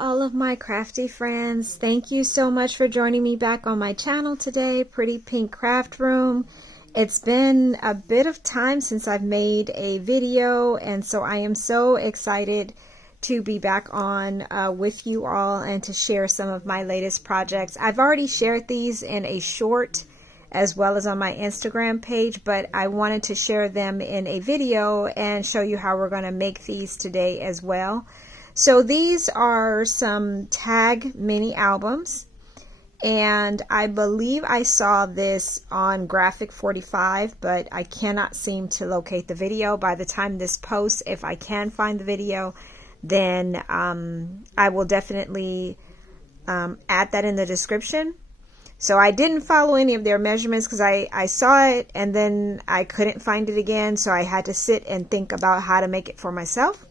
all of my crafty friends. Thank you so much for joining me back on my channel today, Pretty Pink Craft Room. It's been a bit of time since I've made a video, and so I am so excited to be back on with you all and to share some of my latest projects. I've already shared these in a short as well as on my Instagram page, but I wanted to share them in a video and show you how we're going to make these today as well. So these are some tag mini albums, and I believe I saw this on Graphic 45, but I cannot seem to locate the video. By the time this posts, if I can find the video, then I will definitely add that in the description. So I didn't follow any of their measurements because I saw it and then I couldn't find it again, so I had to sit and think about how to make it for myself.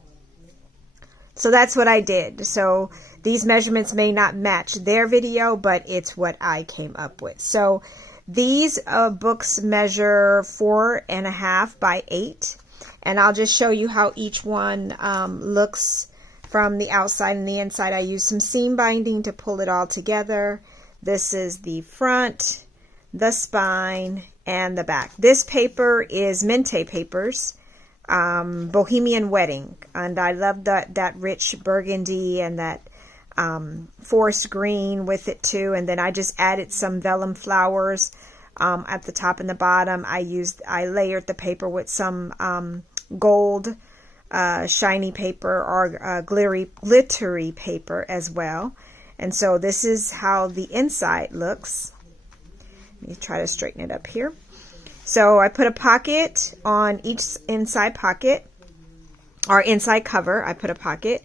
So that's what I did. So these measurements may not match their video, but it's what I came up with. So these books measure 4.5 by 8, and I'll just show you how each one looks from the outside and the inside. I used some seam binding to pull it all together. This is the front, the spine, and the back. This paper is Mente Papers, Bohemian Wedding, and I love that rich burgundy and that forest green with it too. And then I just added some vellum flowers at the top and the bottom. I layered the paper with some gold shiny paper or glittery paper as well. And so this is how the inside looks. Let me try to straighten it up here. So I put a pocket on each inside pocket, or inside cover. I put a pocket,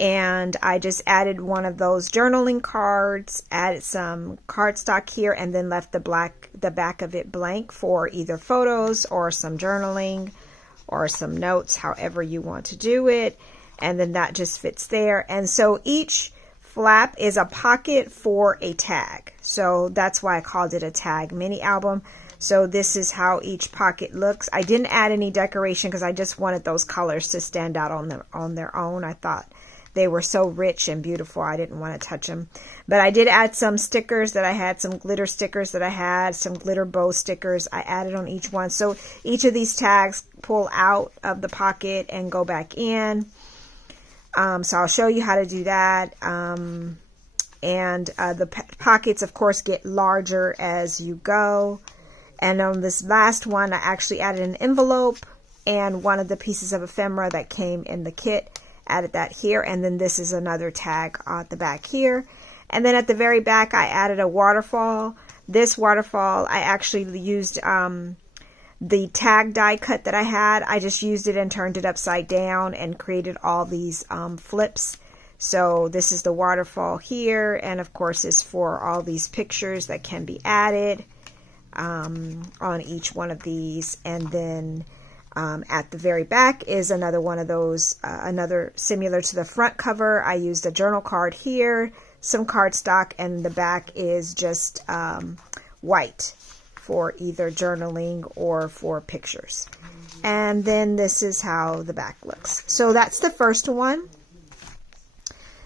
and I just added one of those journaling cards, added some cardstock here, and then left the back of it blank for either photos or some journaling or some notes, however you want to do it. And then that just fits there. And so each flap is a pocket for a tag. So that's why I called it a tag mini album. So this is how each pocket looks. I didn't add any decoration because I just wanted those colors to stand out on their own. I thought they were so rich and beautiful, I didn't want to touch them. But I did add some stickers that I had, some glitter stickers that I had, some glitter bow stickers I added on each one. So each of these tags pull out of the pocket and go back in. So I'll show you how to do that. And the pockets, of course, get larger as you go. And on this last one, I actually added an envelope and one of the pieces of ephemera that came in the kit. Added that here. And then this is another tag at the back here. And then at the very back, I added a waterfall. This waterfall, I actually used the tag die cut that I had. I just used it and turned it upside down and created all these flips. So this is the waterfall here, and of course is for all these pictures that can be added on each one of these. And then at the very back is another one of those, another similar to the front cover. I used a journal card here, some cardstock, and the back is just white for either journaling or for pictures. And then this is how the back looks. So that's the first one.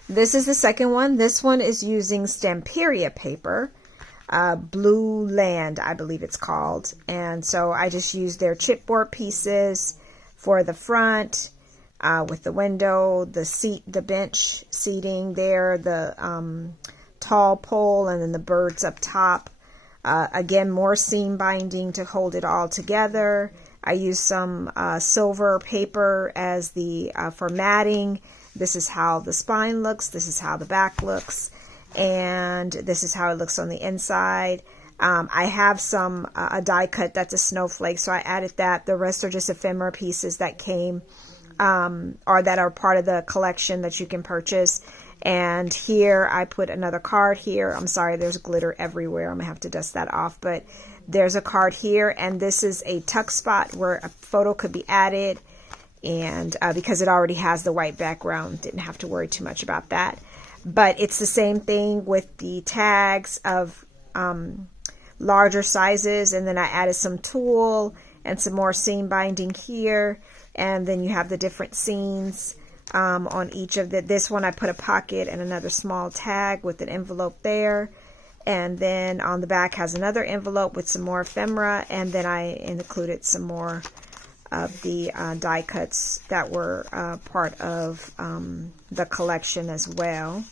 This is the second one. This one is using Stamperia paper, Blue Land, I believe it's called. And so I just used their chipboard pieces for the front, with the window, the seat, the bench seating there, the tall pole, and then the birds up top. Again, more seam binding to hold it all together. I used some silver paper as the for matting. This is how the spine looks. This is how the back looks. And this is how it looks on the inside. I have some a die cut that's a snowflake, so I added that. The rest are just ephemera pieces that came or that are part of the collection that you can purchase. And here I put another card here. I'm sorry, there's glitter everywhere. I'm gonna have to dust that off, but there's a card here, and this is a tuck spot where a photo could be added. And because it already has the white background, didn't have to worry too much about that. But it's the same thing with the tags of larger sizes, and then I added some tulle and some more seam binding here, and then you have the different scenes on each of this one I put a pocket and another small tag with an envelope there, and then on the back has another envelope with some more ephemera, and then I included some more of the die cuts that were part of the collection as well.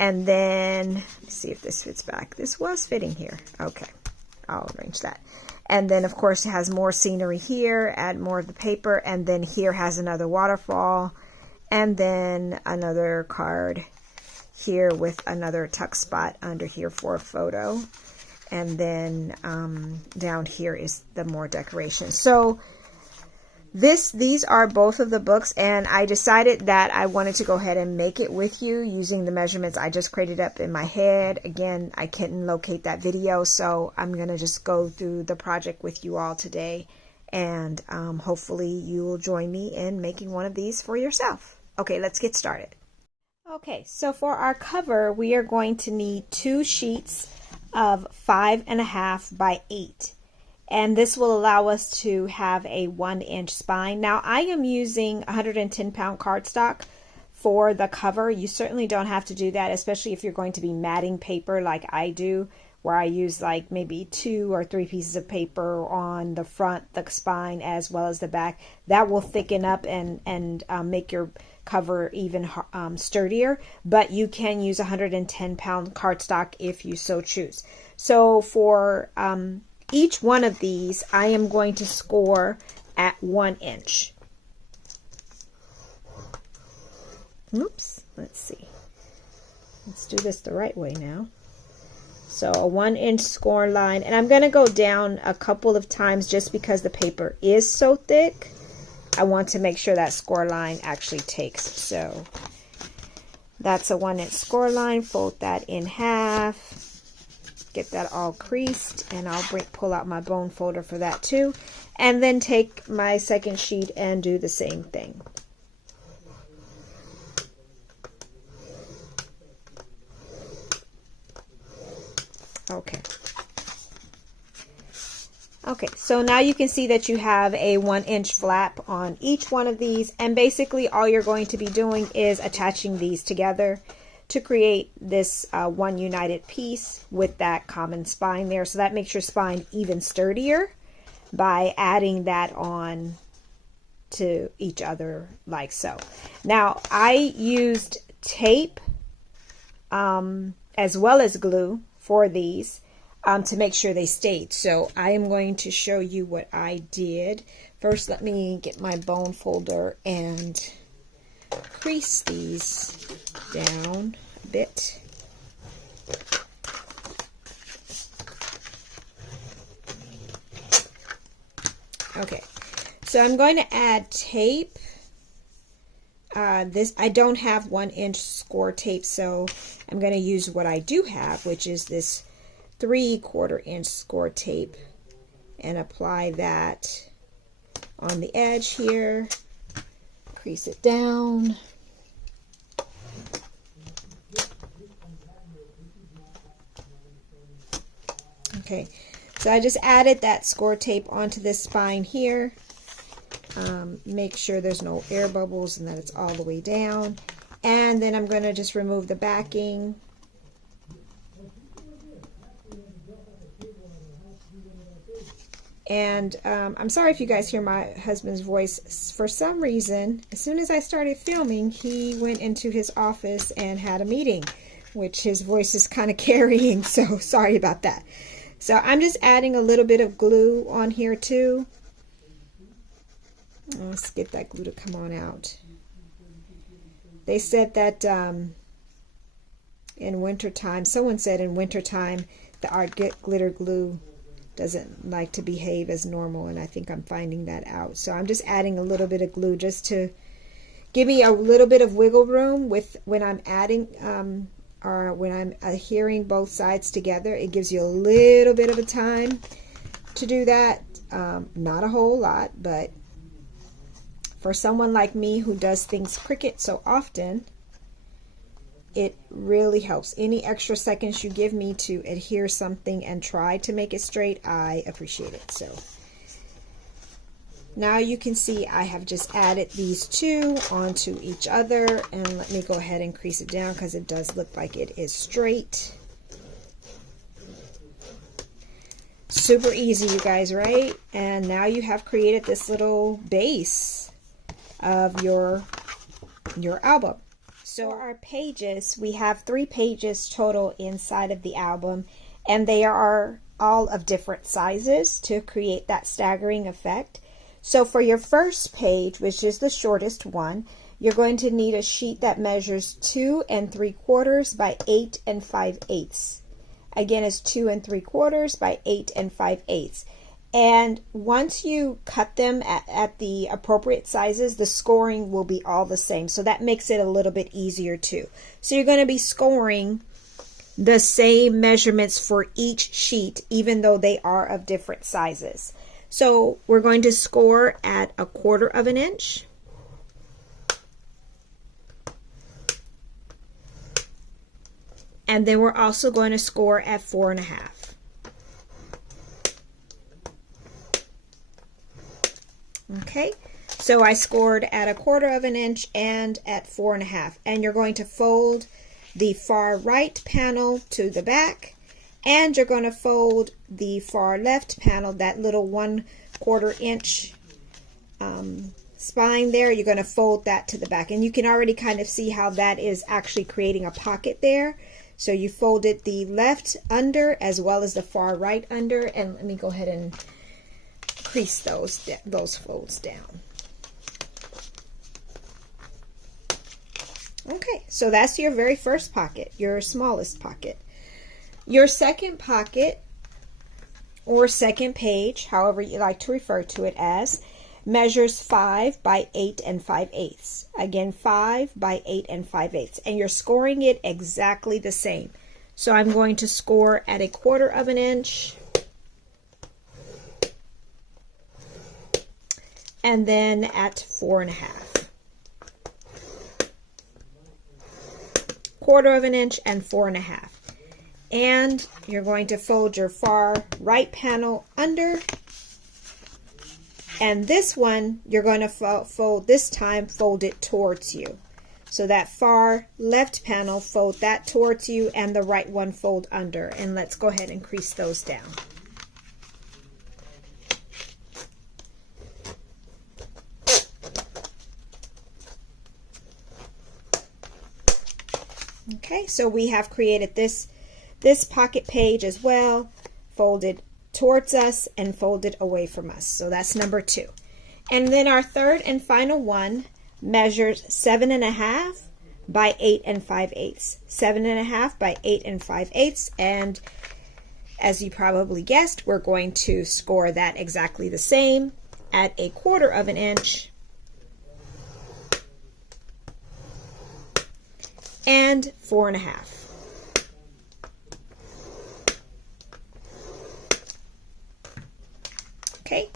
And then let's see if this fits back. This was fitting here. Okay, I'll arrange that. And then of course it has more scenery here, add more of the paper, and then here has another waterfall, and then another card here with another tuck spot under here for a photo. And then down here is the more decoration. So these are both of the books, and I decided that I wanted to go ahead and make it with you using the measurements I just created up in my head. Again, I couldn't locate that video, so I'm going to just go through the project with you all today, and hopefully you will join me in making one of these for yourself. Okay, let's get started. Okay, so for our cover, we are going to need 2 sheets of 5.5 by 8. And this will allow us to have a 1-inch spine. Now I am using 110-pound cardstock for the cover. You certainly don't have to do that, especially if you're going to be matting paper like I do, where I use like maybe 2 or 3 pieces of paper on the front, the spine, as well as the back. That will thicken up and make your cover even sturdier, but you can use 110-pound cardstock if you so choose. So for each one of these, I am going to score at 1 inch. Oops, let's see. Let's do this the right way now. So a 1-inch score line, and I'm going to go down a couple of times just because the paper is so thick. I want to make sure that score line actually takes. So that's a 1-inch score line. Fold that in half. Get that all creased, and I'll pull out my bone folder for that too, and then take my second sheet and do the same thing. Okay, so now you can see that you have a 1-inch flap on each one of these, and basically all you're going to be doing is attaching these together to create this one united piece with that common spine there. So that makes your spine even sturdier by adding that on to each other like so. Now I used tape as well as glue for these to make sure they stayed. So I am going to show you what I did. First, let me get my bone folder and crease these down a bit. Okay, so I'm going to add tape. This I don't have 1-inch score tape, so I'm going to use what I do have, which is this 3/4 inch score tape, and apply that on the edge here. Crease it down. Okay, so I just added that score tape onto this spine here. Make sure there's no air bubbles and that it's all the way down. And then I'm going to just remove the backing. And I'm sorry if you guys hear my husband's voice. For some reason, as soon as I started filming, he went into his office and had a meeting, which his voice is kind of carrying, so sorry about that. So I'm just adding a little bit of glue on here too. Let's get that glue to come on out. They said that in wintertime, someone said in wintertime, the Art Glitter Glue doesn't like to behave as normal, and I think I'm finding that out. So I'm just adding a little bit of glue just to give me a little bit of wiggle room with when I'm adding or when I'm adhering both sides together. It gives you a little bit of a time to do that. Not a whole lot, but for someone like me who does things cricket so often, it really helps. Any extra seconds you give me to adhere something and try to make it straight, I appreciate it. So Now you can see I have just added these two onto each other, and let me go ahead and crease it down because it does look like it is straight. Super easy, you guys, right? And now you have created this little base of your album. So our pages, we have 3 pages total inside of the album, and they are all of different sizes to create that staggering effect. So for your first page, which is the shortest one, you're going to need a sheet that measures 2 3/4 by 8 5/8. Again, it's 2 3/4 by 8 5/8. And once you cut them at the appropriate sizes, the scoring will be all the same. So that makes it a little bit easier too. So you're going to be scoring the same measurements for each sheet, even though they are of different sizes. So we're going to score at 1/4 inch. And then we're also going to score at 4.5. Okay, so I scored at 1/4 inch and at 4.5. And you're going to fold the far right panel to the back, and you're going to fold the far left panel, that little 1/4 inch spine there, you're going to fold that to the back. And you can already kind of see how that is actually creating a pocket there. So you folded the left under as well as the far right under, and let me go ahead and crease those folds down. Okay, so that's your very first pocket, your smallest pocket. Your second pocket, or second page, however you like to refer to it as, measures 5 by 8 5/8. Again, 5 by 8 5/8. And you're scoring it exactly the same. So I'm going to score at 1/4 inch. And then at 4.5. 1/4 inch and 4.5. And you're going to fold your far right panel under, and this one you're going to fold this time, fold it towards you. So that far left panel, fold that towards you, and the right one fold under. And let's go ahead and crease those down. Okay, so we have created this pocket page as well, folded towards us and folded away from us. So that's number 2. And then our third and final one measures 7.5 by 8 5/8. 7.5 by 8 5/8. And as you probably guessed, we're going to score that exactly the same at 1/4 inch and 4.5. Okay,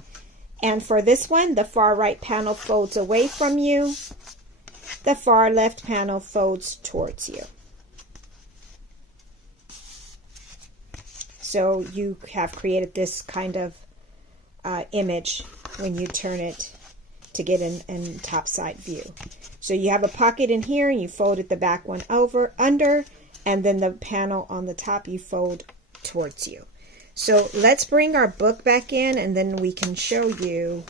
and for this one, the far right panel folds away from you, the far left panel folds towards you. So you have created this kind of image when you turn it to get in top side view. So you have a pocket in here, and you folded the back one under, and then the panel on the top you fold towards you. So let's bring our book back in, and then we can show you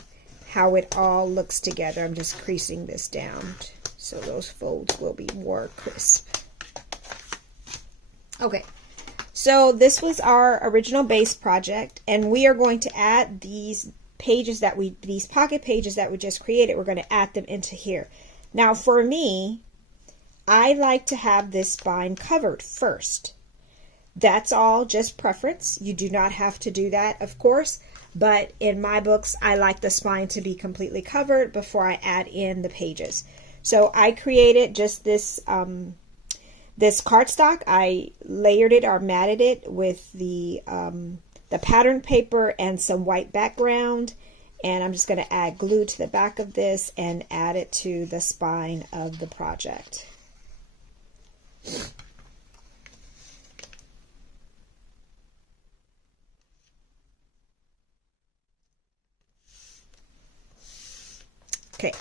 how it all looks together. I'm just creasing this down so those folds will be more crisp. Okay, so this was our original base project, and we are going to add these pocket pages that we just created. We're going to add them into here. Now for me, I like to have this spine covered first. That's all just preference. You do not have to do that, of course, but in my books, I like the spine to be completely covered before I add in the pages. So I created just this this cardstock. I layered it or matted it with the pattern paper and some white background, and I'm just going to add glue to the back of this and add it to the spine of the project. Okay,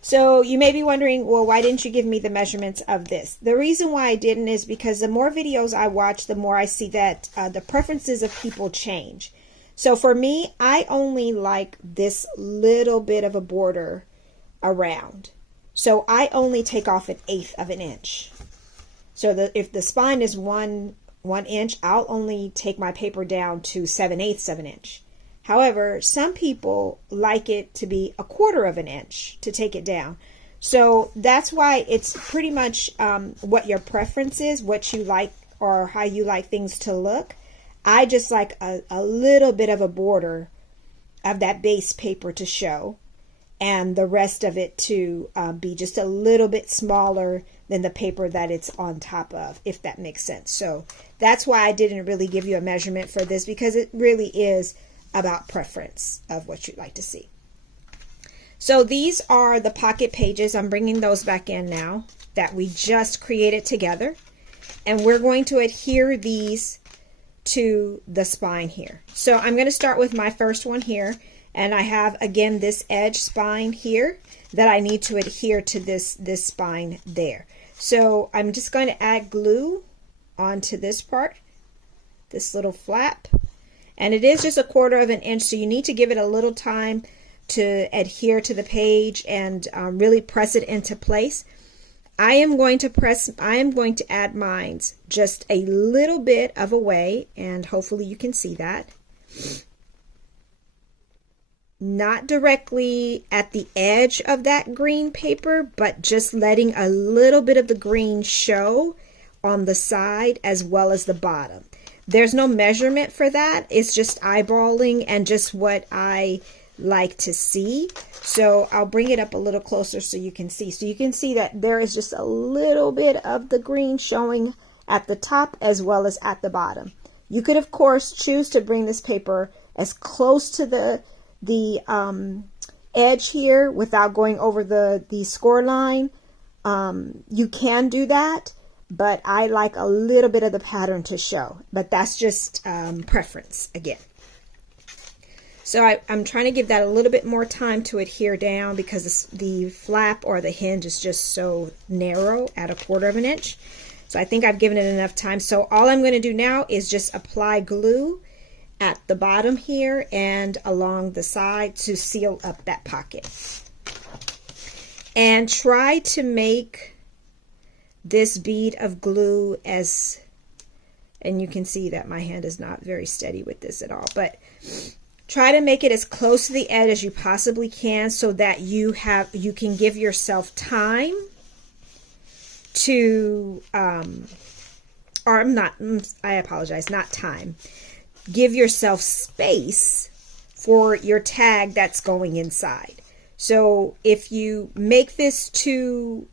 so you may be wondering, well, why didn't you give me the measurements of this? The reason why I didn't is because the more videos I watch, the more I see that the preferences of people change. So for me, I only like this little bit of a border around. So I only take off 1/8 of an inch. So if the spine is one inch, I'll only take my paper down to 7/8 of an inch. However, some people like it to be 1/4 of an inch to take it down. So that's why it's pretty much what your preference is, what you like, or how you like things to look. I just like a little bit of a border of that base paper to show, and the rest of it to be just a little bit smaller than the paper that it's on top of, if that makes sense. So that's why I didn't really give you a measurement for this, because it really is about preference of what you'd like to see. So these are the pocket pages. I'm bringing those back in now that we just created together, and we're going to adhere these to the spine here. So I'm going to start with my first one here, and I have again this edge spine here that I need to adhere to this spine there. So I'm just going to add glue onto this part, this little flap, and it is just 1/4 of an inch, so you need to give it a little time to adhere to the page and really press it into place. I am going to add mines just a little bit of a way, and hopefully you can see that. Not directly at the edge of that green paper, but just letting a little bit of the green show on the side as well as the bottom. There's no measurement for that. It's just eyeballing and just what I like to see. So I'll bring it up a little closer so you can see. So you can see that there is just a little bit of the green showing at the top as well as at the bottom. You could, of course, choose to bring this paper as close to the edge here without going over the score line. You can do that, but I like a little bit of the pattern to show, but that's just preference again. So I'm trying to give that a little bit more time to adhere down, because the flap or the hinge is just so narrow at 1/4 of an inch. So I think I've given it enough time. So all I'm going to do now is just apply glue at the bottom here and along the side to seal up that pocket. And try to make this bead of glue and you can see that my hand is not very steady with this at all, but try to make it as close to the edge as you possibly can, so that you can give yourself time to I apologize, not time. Give yourself space for your tag that's going inside. So if you make the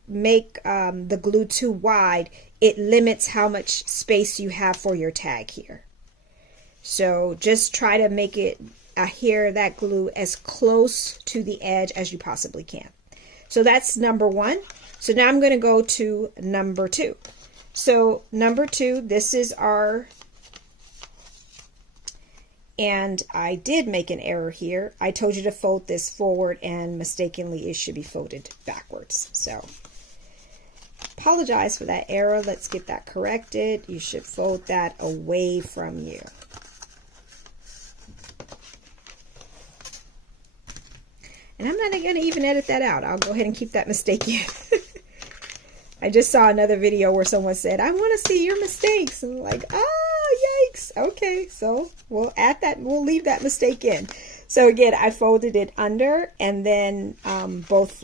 glue too wide, it limits how much space you have for your tag here. So just try to make it adhere that glue as close to the edge as you possibly can. So that's number 1. So now I'm going to go to number 2. So number 2, this is our, and I did make an error here. I told you to fold this forward, and mistakenly it should be folded backwards. So apologize for that error. Let's get that corrected. You should fold that away from you. And I'm not going to even edit that out. I'll go ahead and keep that mistake in. I just saw another video where someone said, I want to see your mistakes. And I'm like, oh, yikes. Okay, so we'll add that. We'll leave that mistake in. So again, I folded it under, and then both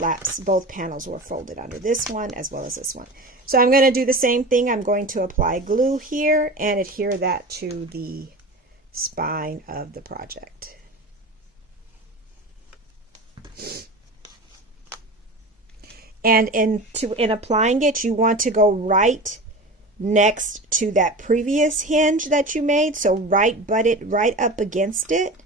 panels were folded under, this one as well as this one. So I'm going to do the same thing. I'm going to apply glue here and adhere that to the spine of the project. And in applying it, you want to go right next to that previous hinge that you made. So butt it right up against it.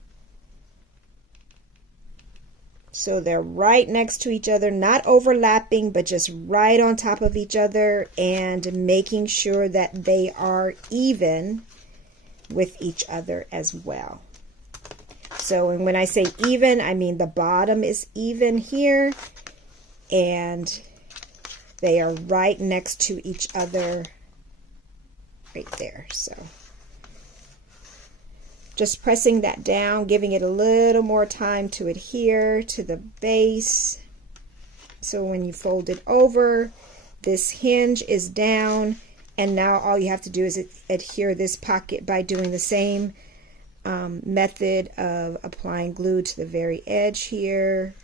So they're right next to each other, not overlapping, but just right on top of each other, and making sure that they are even with each other as well. So, and when I say even, I mean the bottom is even here, and they are right next to each other right there. So just pressing that down, giving it a little more time to adhere to the base. So when you fold it over, this hinge is down, and now all you have to do is adhere this pocket by doing the same method of applying glue to the very edge here,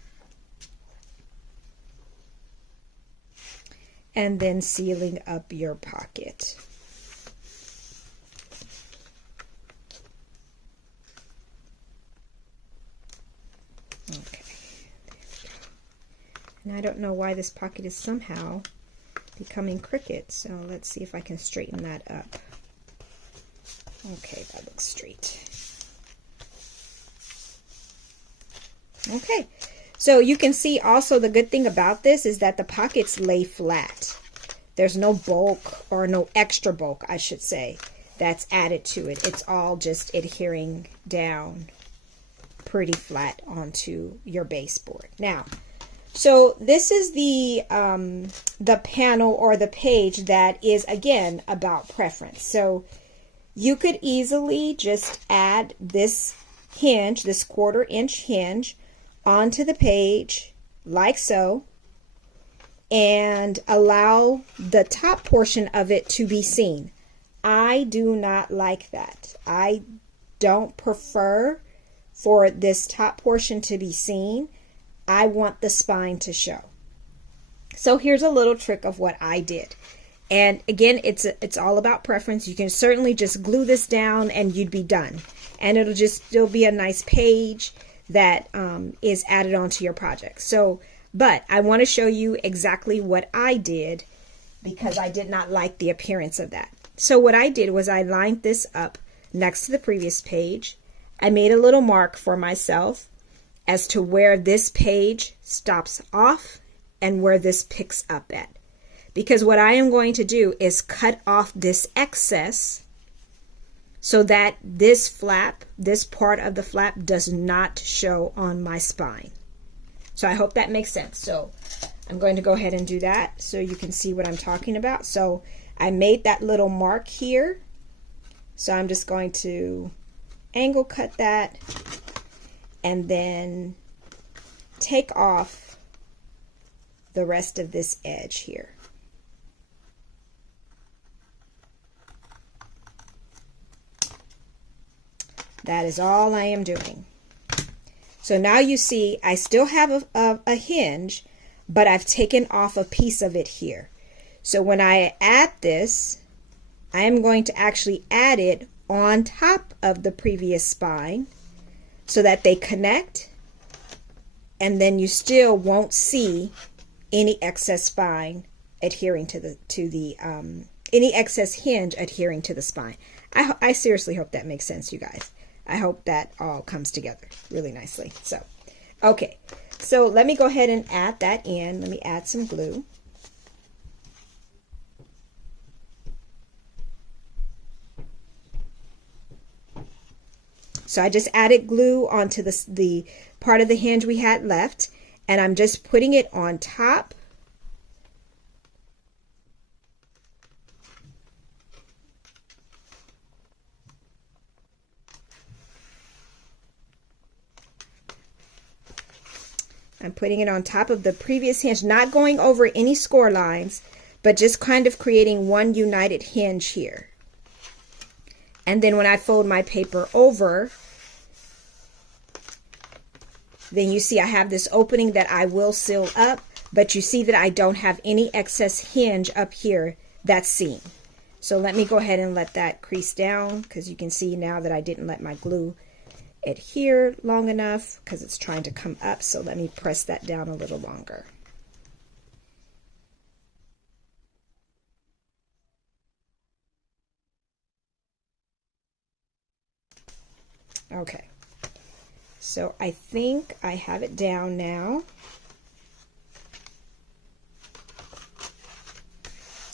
and then sealing up your pocket. Okay, there we go. And I don't know why this pocket is somehow becoming crooked, so let's see if I can straighten that up. Okay, that looks straight. Okay, so you can see also the good thing about this is that the pockets lay flat. There's no bulk, or no extra bulk, I should say, that's added to it. It's all just adhering down pretty flat onto your baseboard. Now, so this is the panel or the page that is, again, about preference. So you could easily just add this hinge, this 1/4 inch hinge, onto the page like so, and allow the top portion of it to be seen. I do not like that. I don't prefer for this top portion to be seen. I want the spine to show. So here's a little trick of what I did. And again, it's all about preference. You can certainly just glue this down and you'd be done. And it'll just still be a nice page that is added onto your project. So, but I want to show you exactly what I did because I did not like the appearance of that. So what I did was I lined this up next to the previous page. I made a little mark for myself as to where this page stops off and where this picks up at. Because what I am going to do is cut off this excess so that this flap, this part of the flap, does not show on my spine. So I hope that makes sense. So I'm going to go ahead and do that so you can see what I'm talking about. So I made that little mark here. So I'm just going to angle cut that and then take off the rest of this edge here. That is all I am doing. So now you see I still have a hinge, but I've taken off a piece of it here. So when I add this, I am going to actually add it on top of the previous spine so that they connect, and then you still won't see any excess spine adhering to the any excess hinge adhering to the spine. I seriously hope that makes sense, you guys. I hope that all comes together really nicely. So, okay, so let me go ahead and add that in. Let me add some glue. So I just added glue onto the part of the hinge we had left, and I'm just putting it on top. I'm putting it on top of the previous hinge, not going over any score lines, but just kind of creating one united hinge here. And then when I fold my paper over, then you see I have this opening that I will seal up, but you see that I don't have any excess hinge up here that's seen. So let me go ahead and let that crease down, because you can see now that I didn't let my glue adhere long enough because it's trying to come up. So let me press that down a little longer. Okay, so I think I have it down now.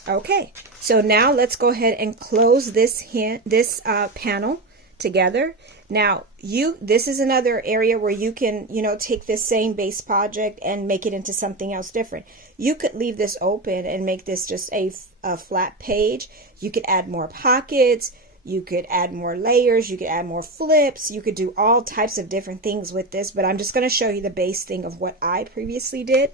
Okay, so now let's go ahead and close this panel together. Now, this is another area where you can, take this same base project and make it into something else different. You could leave this open and make this just a flat page. You could add more pockets. You could add more layers. You could add more flips. You could do all types of different things with this, but I'm just going to show you the base thing of what I previously did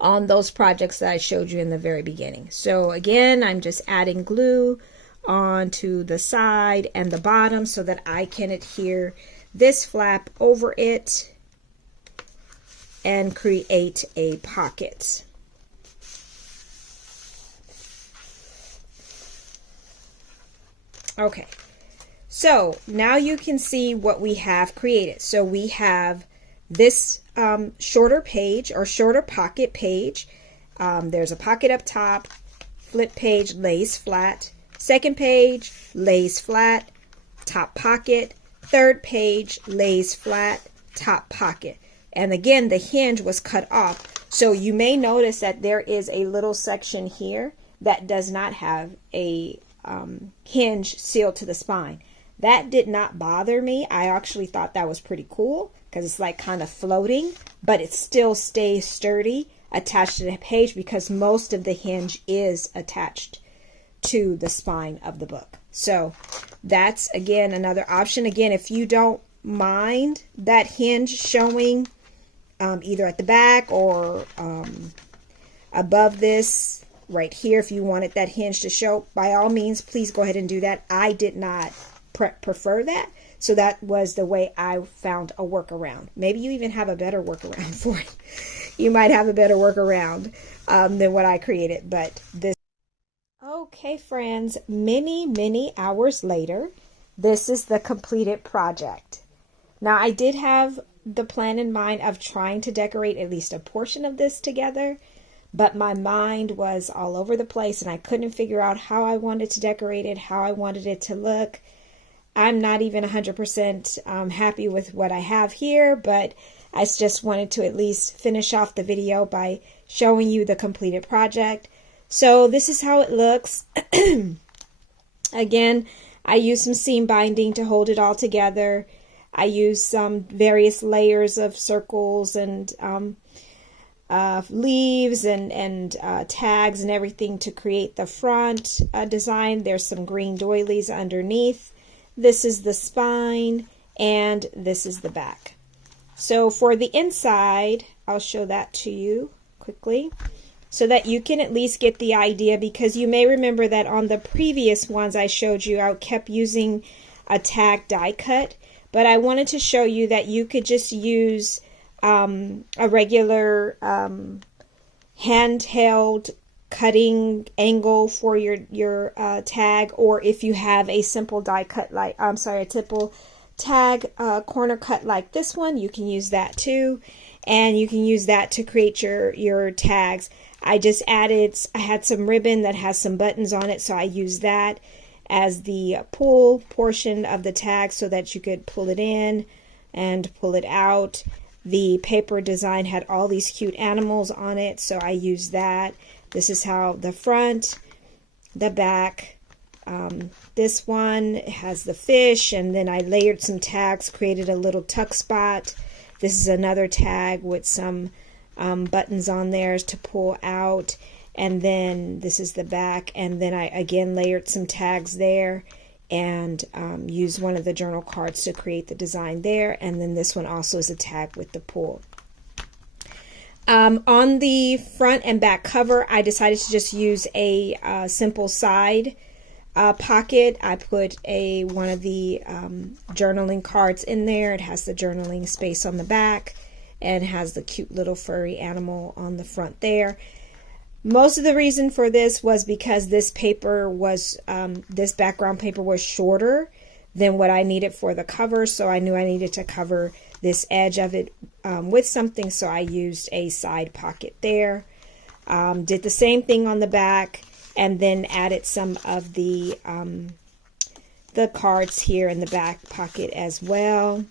on those projects that I showed you in the very beginning. So again, I'm just adding glue onto the side and the bottom so that I can adhere this flap over it and create a pocket. Okay, so now you can see what we have created. So we have this shorter page or shorter pocket page. There's a pocket up top, flip page, lays flat. Second page, lays flat, top pocket. Third page, lays flat, top pocket. And again, the hinge was cut off. So you may notice that there is a little section here that does not have a hinge sealed to the spine. That did not bother me. I actually thought that was pretty cool because it's like kind of floating, but it still stays sturdy attached to the page because most of the hinge is attached to the spine of the book. So that's again another option. Again, if you don't mind that hinge showing either at the back or above this right here, if you wanted that hinge to show, by all means, please go ahead and do that. I did not prefer that, so that was the way I found a workaround. Maybe you even have a better workaround for it. You might have a better workaround than what I created, but this. Okay, friends, many hours later, this is the completed project. Now, I did have the plan in mind of trying to decorate at least a portion of this together, but my mind was all over the place and I couldn't figure out how I wanted to decorate it, how I wanted it to look. I'm not even 100% happy with what I have here, but I just wanted to at least finish off the video by showing you the completed project. So this is how it looks. Again, I used some seam binding to hold it all together. I used some various layers of circles and leaves and tags and everything to create the front design. There's some green doilies underneath. This is the spine and this is the back. So for the inside, I'll show that to you quickly so that you can at least get the idea, because you may remember that on the previous ones I showed you, I kept using a tag die cut, but I wanted to show you that you could just use a regular handheld cutting angle for your tag, or if you have a simple die cut like, a simple tag corner cut like this one, you can use that too, and you can use that to create your tags. I had some ribbon that has some buttons on it, so I used that as the pull portion of the tag so that you could pull it in and pull it out. The paper design had all these cute animals on it, so I used that. This is how the front, the back, this one has the fish, and then I layered some tags, created a little tuck spot. This is another tag with some buttons on there to pull out, and then this is the back, and then I again layered some tags there and used one of the journal cards to create the design there, and then this one also is a tag with the pull. On the front and back cover, I decided to just use a simple side pocket. I put one of the journaling cards in there. It has the journaling space on the back and has the cute little furry animal on the front there. Most of the reason for this was because this paper was, this background paper was shorter than what I needed for the cover, so I knew I needed to cover this edge of it with something, so I used a side pocket there. Did the same thing on the back, and then added some of the cards here in the back pocket as well.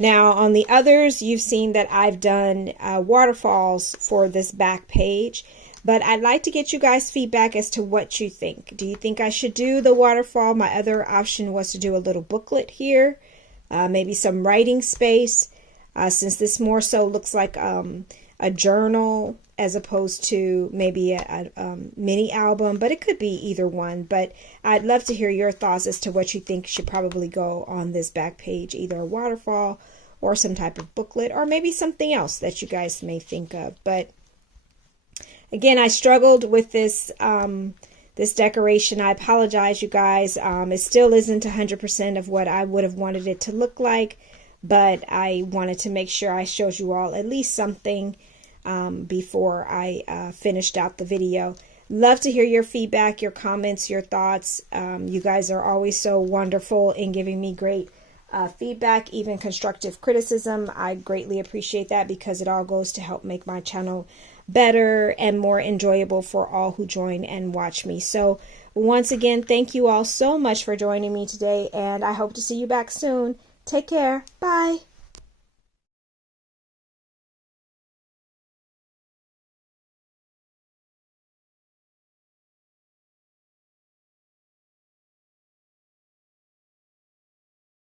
Now on the others, you've seen that I've done waterfalls for this back page. But I'd like to get you guys feedback as to what you think. Do you think I should do the waterfall? My other option was to do a little booklet here, maybe some writing space, since this more so looks like a journal as opposed to maybe a mini album, but it could be either one. But I'd love to hear your thoughts as to what you think should probably go on this back page, either a waterfall or some type of booklet, or maybe something else that you guys may think of. But again, I struggled with this this decoration. I apologize, you guys. It still isn't 100% of what I would have wanted it to look like, but I wanted to make sure I showed you all at least something before I finished out the video. Love to hear your feedback, your comments, your thoughts. You guys are always so wonderful in giving me great feedback, even constructive criticism. I greatly appreciate that because it all goes to help make my channel better and more enjoyable for all who join and watch me. So once again, thank you all so much for joining me today, and I hope to see you back soon. Take care. Bye.